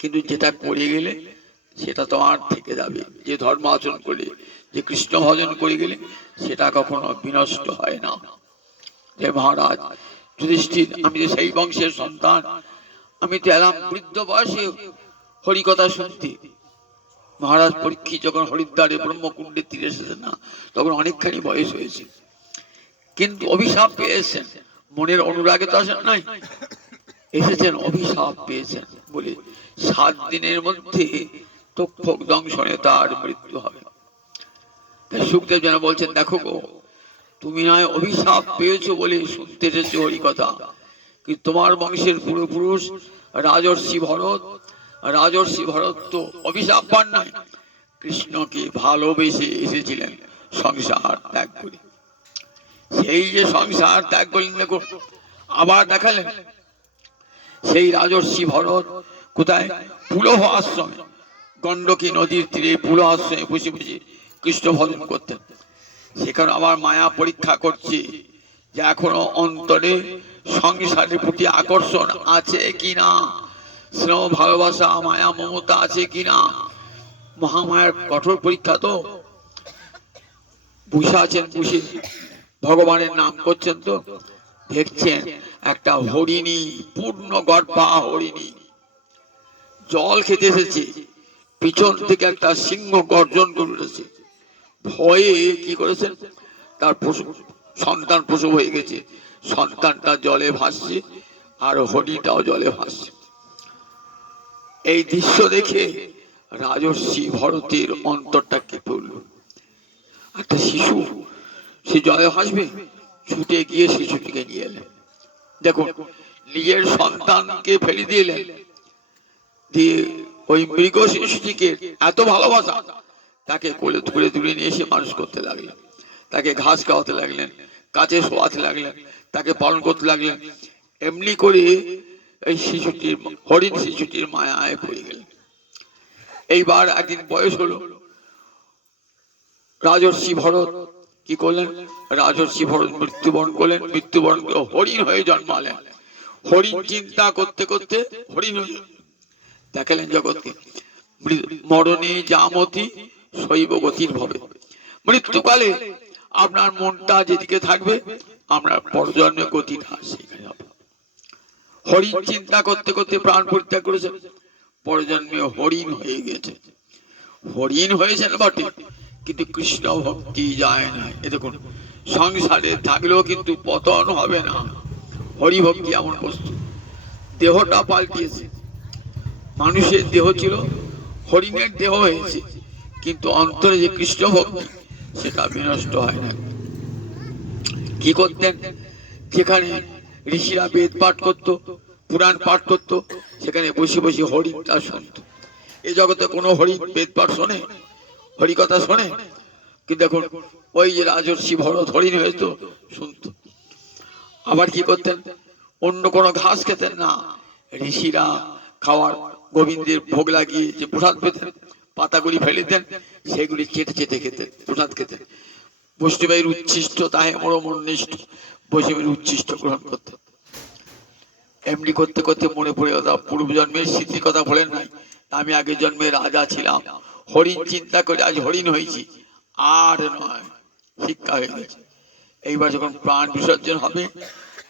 কিন্তু যেটা করে গেলে সেটা তোমার থেকে যাবে। যে ধর্ম আচরণ করলে, যে কৃষ্ণ ভজন করে গেলে সেটা কখনো বিনষ্ট হয় না। যে মহারাজ যুধিষ্ঠির, আমি যে সেই বংশের সন্তান, আমি তো এলাম বৃদ্ধ বয়সে হরিকথা শুনতে। মহারাজ পরীক্ষিত যখন হরিদ্বারে ব্রহ্মকুণ্ডে তীরে এসেছেন না, তখন অনেকখানি বয়স হয়েছে, কিন্তু অভিশাপ পেয়েছেন। মনের অনুরাগে তো আসেন নাই, এসেছেন অভিশাপ পেয়েছেন বলে 7 দিনের মধ্যে তক্ষক দংশনে তার মৃত্যু হবে। সুখদেব যেন বলছেন, দেখো গো, তুমি নয় অভিশাপ পেয়েছো বলে শুনতে এসেছো হরিকথা, কিন্তু তোমার বংশের পূর্বপুরুষ রাজর্ষি ভরত তো অভিশাপ পান নাই, কৃষ্ণকে ভালোবেসে এসেছিলেন সংসার ত্যাগ করে। সেই যে সংসার ত্যাগ করলেন, দেখুন আবার দেখালেন সেই রাজর্ষি ভরত কোথায়? পুলহ আশ্রমে, গণ্ডকী নদীর তীরে পুলহ আশ্রমে বসে বসে কৃষ্ণ ভজন করতেন। সেখানে আমার মায়া পরীক্ষা করছে যে এখনো অন্তরে সংসারের প্রতি আকর্ষণ আছে কিনা, স্নেহ ভালোবাসা মায়া মমতা আছে কিনা। মহামায়ার কঠোর পরীক্ষা তো। বসে আছেন, বসে ভগবানের নাম করছেন, তো দেখছেন একটা হরিণী, পূর্ণ গর্ভা হরিণী জল খেতে এসেছে, পিছন থেকে একটা সিংহ গর্জন করেছে। ভয়ে কি করেছেন, তার সন্তান প্রসব হয়ে গেছে, সন্তানটা জলে ভাসছে আর হরিণটাও জলে ভাসছে। এই দৃশ্য দেখে রাজর্ষি ভরতের অন্তরটা কেঁপে উঠল। একটা শিশু সে জলে ভাসবে, ছুটে গিয়ে শিশুটিকে নিয়ে এলেন। দেখুন নিজের সন্তানকে ফেলে দিলেন, দিয়ে ওই মৃগ শিশুটিকে এত ভালোবাসা, তাকে কোলে তুলে তুলে নিয়ে এসে মানুষ করতে লাগলেন, তাকে ঘাস খাওয়াতে লাগলেন, কাছে শোয়াতে লাগলেন, তাকে পালন করতে লাগলেন। এমনি করে এই শিশুটির, হরিণ শিশুটির মায়ায় পড়ে গেলেন। এইবার একদিন বয়স হলো, রাজর্ষি ভরত কি করলেন? রাজর্ষি ভরত মৃত্যুবরণ করলেন। মৃত্যুবরণ করে হরিণ হয়ে জন্মালেন। হরিণ চিন্তা করতে করতে হরিণ হয়ে দেখালেন জগৎকে, মরণে জামতি শৈব গতির ভবে। মৃত্যুকালে আপনার মনটা যেদিকে থাকবে, আমরা পরজন্মে গতিটা সেখানে হবে। হরিণ চিন্তা করতে করতে প্রাণ পরিত্যাগ করেছেন, পরজন্মে হরিণ হয়ে গেছে। হরিণ হয়েছেন বটে, কিন্তু কৃষ্ণ ভক্তি যায় না। এ দেখুন, সংসারে থাকলেও কিন্তু পতন হবে না। হরি ভক্তি এমন বস্তু, দেহটা পাল্টিয়েছে। মানুষের দেহ ছিল, হরিণের দেহ হয়েছে, কিন্তু অন্তরে যে কৃষ্ণ ভক্তি সেটা বিনষ্ট হয় না। কি করতেন? যেখানে ঋষিরা বেদ পাঠ করত, পুরাণ পাঠ করত, সেখানে বসে বসে হরিণটা শুনত। এই জগতে কোনো হরিণ বেদ পাঠ শোনে, হরিকথা শোনে? কিন্তু দেখুন ওই যে রাজর্ষি ভরত হরিণ হয়েছে শুনত। আবার কি করতেন? অন্য কোনো ঘাস খেতেন না, ঋষিরা খাওয়ার গোবিন্দের ভোগ লাগিয়ে যে প্রসাদ পেতেন, পাতাগুলি ফেলে দিতেন, সেগুলি চেটে চেটে খেতেন, প্রসাদ খেতেন। বৈষ্ণবের উচ্ছিষ্ট তাহে মরমনিষ্ঠ, বৈষ্ণবের উচ্ছিষ্ট গ্রহণ করতেন। এমনি করতে করতে মনে পড়ে কথা, পূর্বজন্মের স্মৃতির কথা বলেন নাই, আমি আগের জন্মে রাজা ছিলাম, হরিণ চিন্তা করে আজ হরিণ হয়েছি, আর নয়, শিক্ষা হয়ে গেছে। এইবার যখন প্রাণ বিসর্জন হবে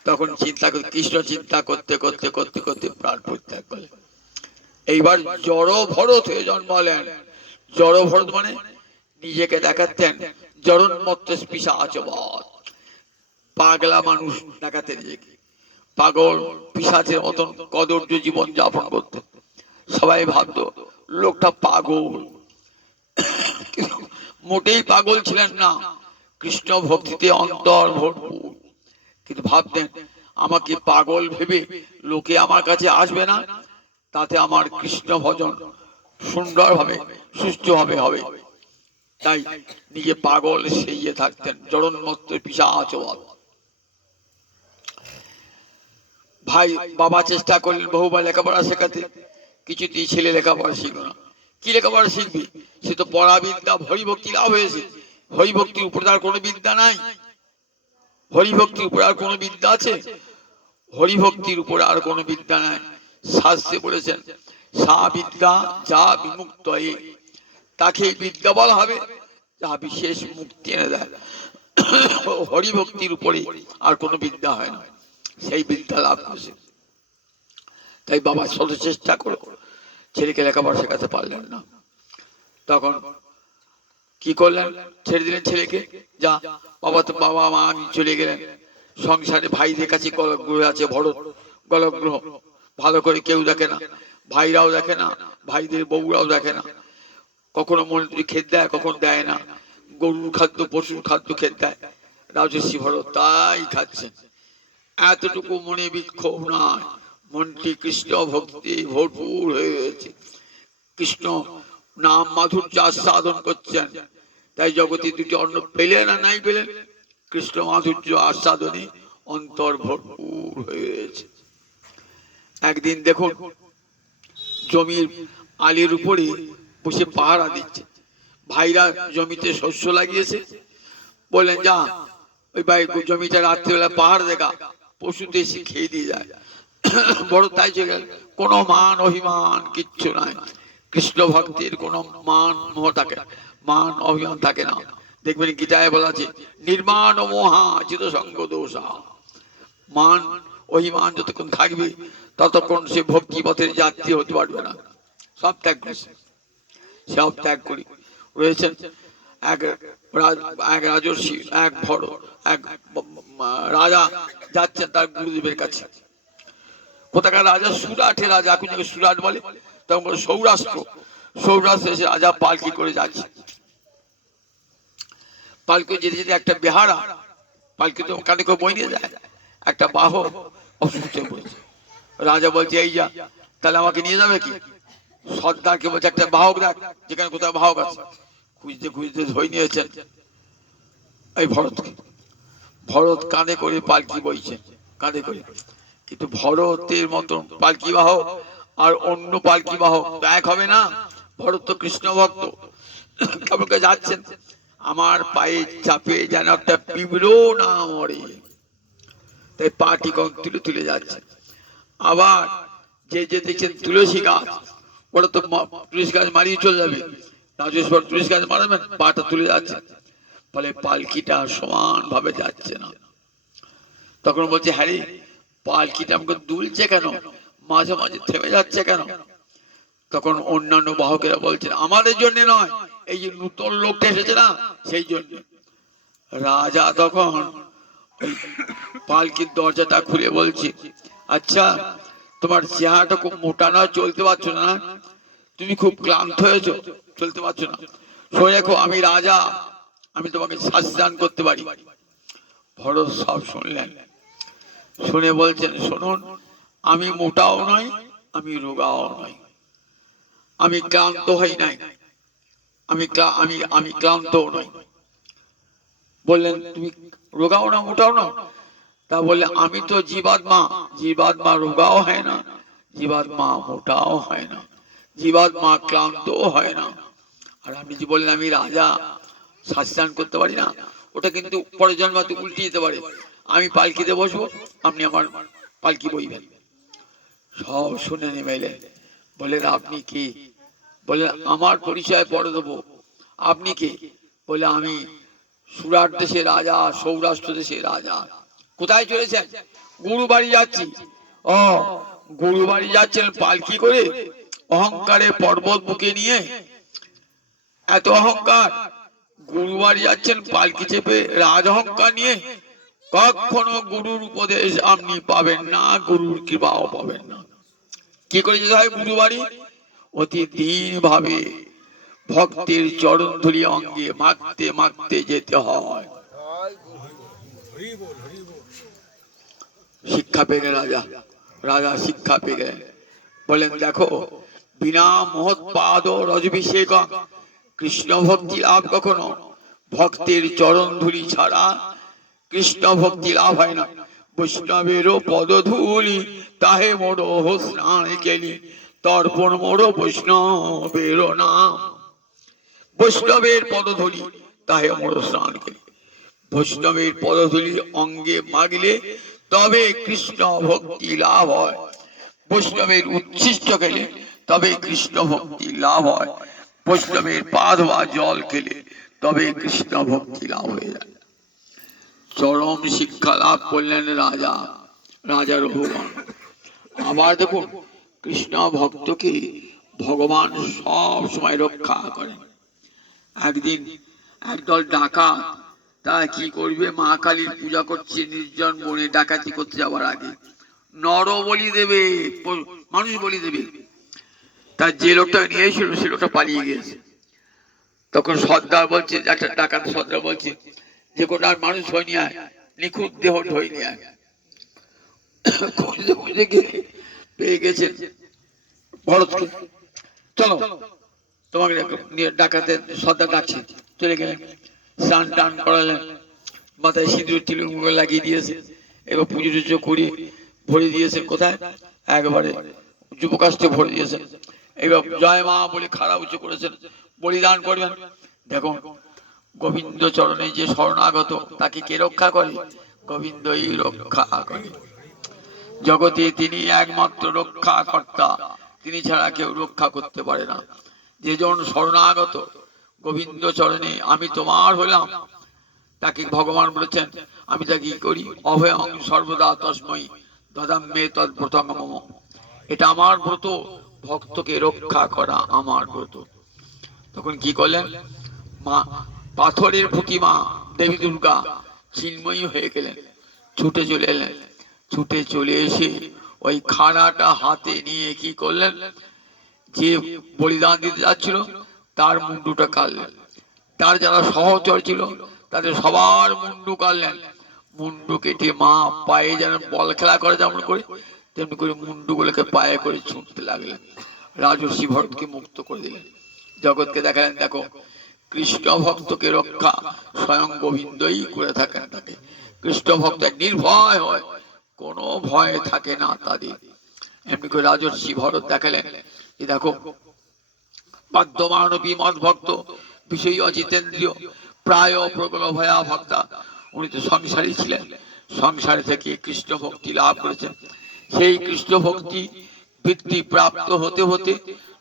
তখন চিন্তা করতে, কৃষ্ণ চিন্তা করতে করতে করতে করতে প্রাণ পরিত্যাগ করলেন। এইবার জড় ভরত হয়ে জন্মালেন। জড় ভরত মানে নিজেকে দেখাতেন জড়োন্মত্ত পিশাচবৎ, পাগলা মানুষ দেখাতে নিজেকে, পাগল পিশাচের মতন কদর্য জীবন যাপন করতে। সবাই ভাবত লোকটা পাগল, মোটেই পাগল ছিলেন না, কৃষ্ণ ভক্তিতে অন্তর ভরপুর। কিন্তু ভাবতেন আমাকে পাগল ভেবে লোকে আমার কাছে আসবে না, তাতে আমার কৃষ্ণ ভজন সুন্দরভাবে সুষ্ঠুভাবে হবে। তাই নিজে পাগল সেজে থাকতেন, জড়োন্মত্ত পিশাচবৎ। ভাই বাবা চেষ্টা করলেন বহুবার লেখাপড়া শেখাতে, কিছুতেই ছেলে লেখাপড়া শিখল না। কি লেখাপড়া শিখবি, সে তো পড়া বিদ্যা হরিভক্তি লাভ হয়েছে, হরিভক্তির উপরে আর কোনো বিদ্যা নাই। হরিভক্তির উপরে আর কোনো বিদ্যা আছে? হরিভক্তির উপরে আর কোনো বিদ্যা নাই। শাস্ত্রে বলেছেন সা বিদ্যা যা বিমুক্ত, তাকে বিদ্যা বলা হবে যা বিশেষ মুক্তি এনে দেয়। হরিভক্তির উপরে আর কোনো বিদ্যা হয় না, সেই বিদ্যা লাভ করেছে। তাই বাবা শত চেষ্টা করে ছেলেকে লেখাপড়া শেখাতে পারলেন না। তখন কি করলেন, ছেড়ে দিলেন ছেলেকে, যা বাবা, তো বাবা মা চলে গেলেন সংসারে। ভাইদের কাছে গলগ্রহ আছে, ভরত গলগ্রহ, ভালো করে কেউ দেখে না, ভাইরাও দেখে না, ভাইদের বউরাও দেখে না। কখনো মন্ত্রী খেত দেয়, কখন দেয় না, গরুর খাদ্য পশুর খাদ্য খেত দেয়, রাজর্ষি ভরত তাই খাচ্ছেন। এতটুকু মনে বিক্ষোভ নয়, মনটি কৃষ্ণ ভক্তি ভরপুর হয়ে গেছে, কৃষ্ণ নাম মাধুর্য আস্বাদন করছেন। তাই জগতে দুটি অন্ন পেলেন আর নাই পেলেন, কৃষ্ণ মাধুর্য আস্বাদনে অন্তর ভরপুর হয়ে গেছে। একদিন দেখুন জমির আলির উপরে বসে পাহারা দিচ্ছে, ভাইরা জমিতে শস্য লাগিয়েছে, বললেন যা ওই ভাই জমিটা রাত্রিবেলা পাহাড় দেখা, পশুতে এসে খেয়ে দিয়ে যায়। বড় তাই চলে, কোনো মান অভিমান কিচ্ছু নাই, কৃষ্ণ ভক্তির কোনো মান মোহ থাকে, মান অভিমান থাকে না। দেখবেন গীতায় বলা আছে নির্মাণ মোহা চিত সঙ্গ দোষা। মান অভিমান যতক্ষণ থাকবে ততক্ষণ সে ভক্তি পথের যাত্রী হতে পারবে না। সব ত্যাগ করেছে, সব ত্যাগ করি রয়েছেন। এক রাজর্ষি, এক ভরত, এক রাজা যাচ্ছেন তার গুরুদেবের কাছে। কোথাকার রাজা, সুরাটের রাজা, এখন যাকে সুরাট বলে, তখন বলে সৌরাষ্ট্র। সৌরাষ্ট্র এসে রাজা পালকি করে যাচ্ছে। পালকি যেতে যেতে একটা বেহারা, পালকি তো কানে করে বই নিয়ে যায়, একটা বাহক অসুস্থ হয়ে পড়েছে। রাজা বলছে এই যা, তাহলে আমাকে নিয়ে যাবে কি? সর্দারকে বলছে একটা বাহক দেখ, যেখানে কোথাও বাহক আছে। খুঁজতে খুঁজতে ধরে নিয়েছেন এই ভরতকে। ভরত কাঁধে করে পালকি বইছে, কাঁধে করে। কিন্তু ভরতের মতন পালকি বাহক আর অন্য পালকি বাহক এক হবে না। ভরত তো কৃষ্ণ ভক্ত, কেমন যাচ্ছেন, আমার পায়ে চাপে যেন একটা পিঁপড়ো না মরে, তাই পাটি কম তুলে তুলে যাচ্ছে। আবার যে যে দেখছেন তুলসী গাছ, ওরা তো তুলসী গাছ মারিয়ে চলে যাবে, রাজেশ্বর তুলসী গাছ মারবেন, পাটা তুলে যাচ্ছে, ফলে পালকিটা সমান ভাবে যাচ্ছে না। তখন বলছে হ্যারি, পালকিটা আমাকে দুলছে কেন, মাঝে মাঝে থেমে যাচ্ছে কেন? তখন অন্যান্য বাহকেরা বলছেন আমাদের জন্য নয়, এই যে নতুন লোকটা এসেছে না সেই জন্য। রাজা তখন পালকির দরজাটা খুলে বলছে আচ্ছা তোমার চেহারাটা খুব মোটা না, চলতে পারছো না, তুমি খুব ক্লান্ত হয়েছো, চলতে পারছো না, শুনে দেখো আমি রাজা, আমি তোমাকে শাস্তি দান করতে পারি। ভরত সব শুনলেন, শুনে বলছেন শুনুন, আমি মোটাও নয়, আমি রোগাও নয়, আমি ক্লান্ত হই নাই, আমি আমি ক্লান্ত নই। বললেন তুমি রোগাও না মোটাও না? তা বললে আমি তো জীবাত্মা, জীবাত্মা রোগাও হয় না, জীবাত্মা মোটাও হয় না, জীবাত্মা ক্লান্তও হয় না। আর আপনি যে বললেন আমি রাজা, শাস্তি করতে পারি না, ওটা কিন্তু পরের জন্মাতে উল্টে যেতে পারে। আমি পালকিতে বসবো, আপনি আমার পালকি বইবেন। সব শুনে নেমেলেন, বললেন আপনি কি? বললেন আমার পরিচয় পরে দেবো, আপনি কে? বলে আমি সুরাট দেশের রাজা, সৌরাষ্ট্র দেশের রাজা। কোথায় চলেছেন? গুরু বাড়ি যাচ্ছি। ও, গুরু বাড়ি যাচ্ছেন পালকি করে, অহংকারে পর্বত বুকে নিয়ে? এত অহংকার! গুরু বাড়ি যাচ্ছেন পালকি চেপে, রাজ অহংকার নিয়ে? কখনো গুরুর উপদেশ আপনি পাবেন না, গুরুর কৃপাও পাবেন না। কি করে যেতে হয় গুরু বাড়ি? অতি দীন ভাবে ভক্তের চরণ ধুলি অঙ্গে মাখতে মাখতে যেতে হয়। শিক্ষা পেয়ে গেলেন রাজা। রাজা শিক্ষা পেয়ে গেলেন, বলেন দেখো, বিনা মহৎপাদ রজভিষেক কৃষ্ণ ভক্তি লাভ কখনো, ভক্তের চরণ ধুলি ছাড়া কৃষ্ণ ভক্তি লাভ হয় না। বৈষ্ণবেরও পদধূলি তাহে মোড়ো স্নান কেলি, তর্পণ মোড়ো বৈষ্ণবেরও নাম। বৈষ্ণবের পদধূলি তাহে মোড়ো স্নান কেলি, বৈষ্ণবের পদধূলি অঙ্গে মাগলে তবে কৃষ্ণ ভক্তি লাভ হয়। বৈষ্ণবের উচ্ছিষ্ট খেলে তবে কৃষ্ণ ভক্তি লাভ হয়। বৈষ্ণবের পা ধোয়া জল খেলে তবে কৃষ্ণ ভক্তি লাভ হয়ে যায়। চরম শিক্ষা লাভ করলেন রাজা, রাজা রঘুগণ। আবার দেখুন, কৃষ্ণ ভক্তকে ভগবান সব সময় রক্ষা করেন। একদিন একদল ডাকাত, তারা কি করবে, মা কালীর পূজা করছে নির্জন বনে, ডাকাতি করতে যাওয়ার আগে নর বলি দেবে, মানুষ বলি দেবে। তার যে লোকটা নিয়েছিল সে লোকটা পালিয়ে গিয়েছে। তখন সর্দার বলছে, একটা ডাকাত সর্দার বলছে যে কোটার মানুষ ধরে নিয়ে আয়, নিখুঁত দেহ ধরে নিয়ে আয়। খুঁজতে খুঁজতে গিয়ে পেয়ে গেছেন ভরতকে। চলো, তোমাকে ডাকাতের সর্দার ডাকছে। চলে গেলেন, স্নান টান করালেন, মাথায় সিঁদুর তিলক লাগিয়ে দিয়েছে। এবার পুজো টুজো করে ভরে দিয়েছেন কোথায়, একবারে যুবকাষ্টে ভরে দিয়েছেন। এবার জয় মা বলে খাড়া উঁচু করেছেন, বলিদান করবেন। দেখুন, গোবিন্দ চরণে যে শরণাগত তাকে কে রক্ষা করে? গোবিন্দই রক্ষা করে। জগতে তিনি একমাত্র রক্ষা কর্তা, তিনি ছাড়া কেউ রক্ষা করতে পারে না। যেজন শরণাগত গোবিন্দ চরণে, আমি তোমার হলাম, তাকে ভগবান বলেছেন আমি তাকে কি করি, অভয়ং সর্বদা তস্মৈ দদাম্যে তৎব্রতং মম। এটা আমার ব্রত, ভক্তকে রক্ষা করা আমার ব্রত। তখন কি করলেন, মা পাথরের প্রতিমা দেবী দুর্গা চিন্ময়ী হয়ে গেলেন, ছুটে চলে এলেন। ছুটে চলে এসে ওই খাড়াটা হাতে নিয়ে কি করলেন, যে বলিদান দিতে যাচ্ছিল তার মুন্ডুটা কাটলেন। তার যারা সহচর ছিল তাদের সবার মুন্ডু কাটলেন। মুন্ডু কেটে মা পায়ে যেন বল খেলা করে যেমন করে, তেমনি করে মুন্ডুগুলোকে পায়ে করে ছুটতে লাগলেন। রাজর্ষি ভরতকে মুক্ত করে দিলেন, জগৎকে দেখালেন দেখো, কৃষ্ণ ভক্তকে রক্ষা স্বয়ং গোবিন্দই করে থাকেন। তাকে কৃষ্ণ ভক্ত নির্ভয় হয়, কোনো ভয় থাকে না তাদের। এমনি করে রাজর্ষি ভরত দেখালেন যে দেখো, বাধ্যমানবী মদ ভক্ত, বিষয়ী অজিতেন্দ্রীয়, প্রায় প্রবল ভয়া ভক্তা, উনি তো সংসারী ছিলেন, সংসার থেকে কৃষ্ণ ভক্তি লাভ করেছেন। সেই কৃষ্ণ ভক্তি বৃত্তি প্রাপ্ত হতে হতে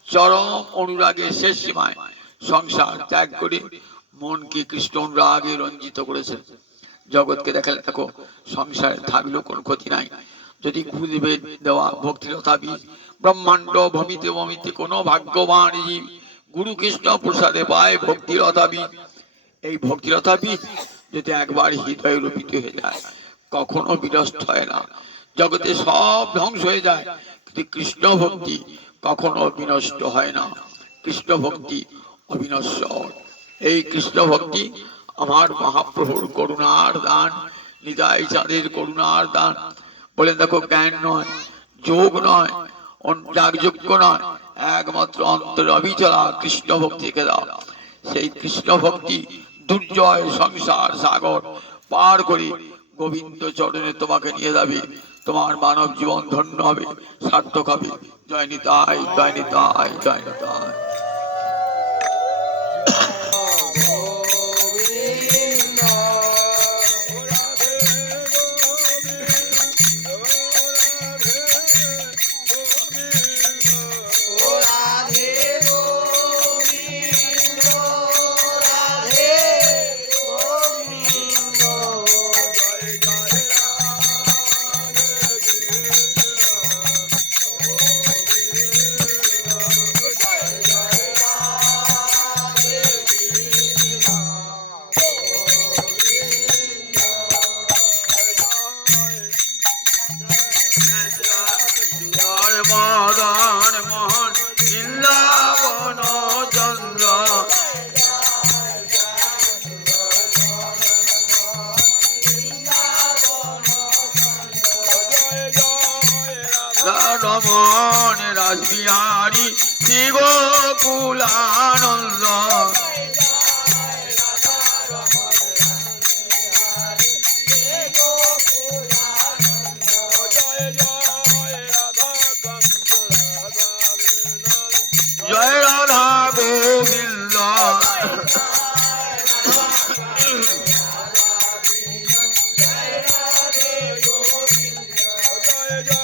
চরম অনুরাগের শেষ সীমায় সংসার ত্যাগ করে মনকে কৃষ্ণ অনুরাগে রঞ্জিত করেছেন। জগৎকে দেখালে দেখো, সংসারে থাকলেও কোনো ক্ষতি নাই, যদি গুরুদেবের দেওয়া ভক্তিলতা বীজ ব্রহ্মাণ্ড ভমিতে ভমিতে কোনো ভাগ্যবান জীব গুরু কৃষ্ণ প্রসাদে পায় ভক্তিলতা বীজ। এই ভক্তিলতা বীজ যদি একবার হৃদয়ে রোপিত হয়ে যায় কখনো বিনষ্ট হয় না। জগতে সব ধ্বংস হয়ে যায়, কিন্তু কৃষ্ণ ভক্তি কখনো বিনষ্ট হয় না। কৃষ্ণ ভক্তি অবিনশ্বর। এই কৃষ্ণ ভক্তি আমার মহাপ্রভুর করুণার দান, নিতাই চাঁদের করুণার দান। বলেন দেখো, জ্ঞান নয়, যোগ নয়, যাগযজ্ঞ নয়, একমাত্র অন্তর অবিচলা কৃষ্ণ ভক্তিকে দাও। সেই কৃষ্ণ ভক্তি দুর্জয় সংসার সাগর পার করে গোবিন্দ চরণে তোমাকে নিয়ে যাবে। তোমার মানব জীবন ধন্য হবে, সার্থক হবে। জয় নিতাই, জয় নিতাই, জয় নিতাই। রমণ রাসবিহারী শ্রী গোকুলানন্দ। জয় রাধা গোবিন্দ। জয় জয়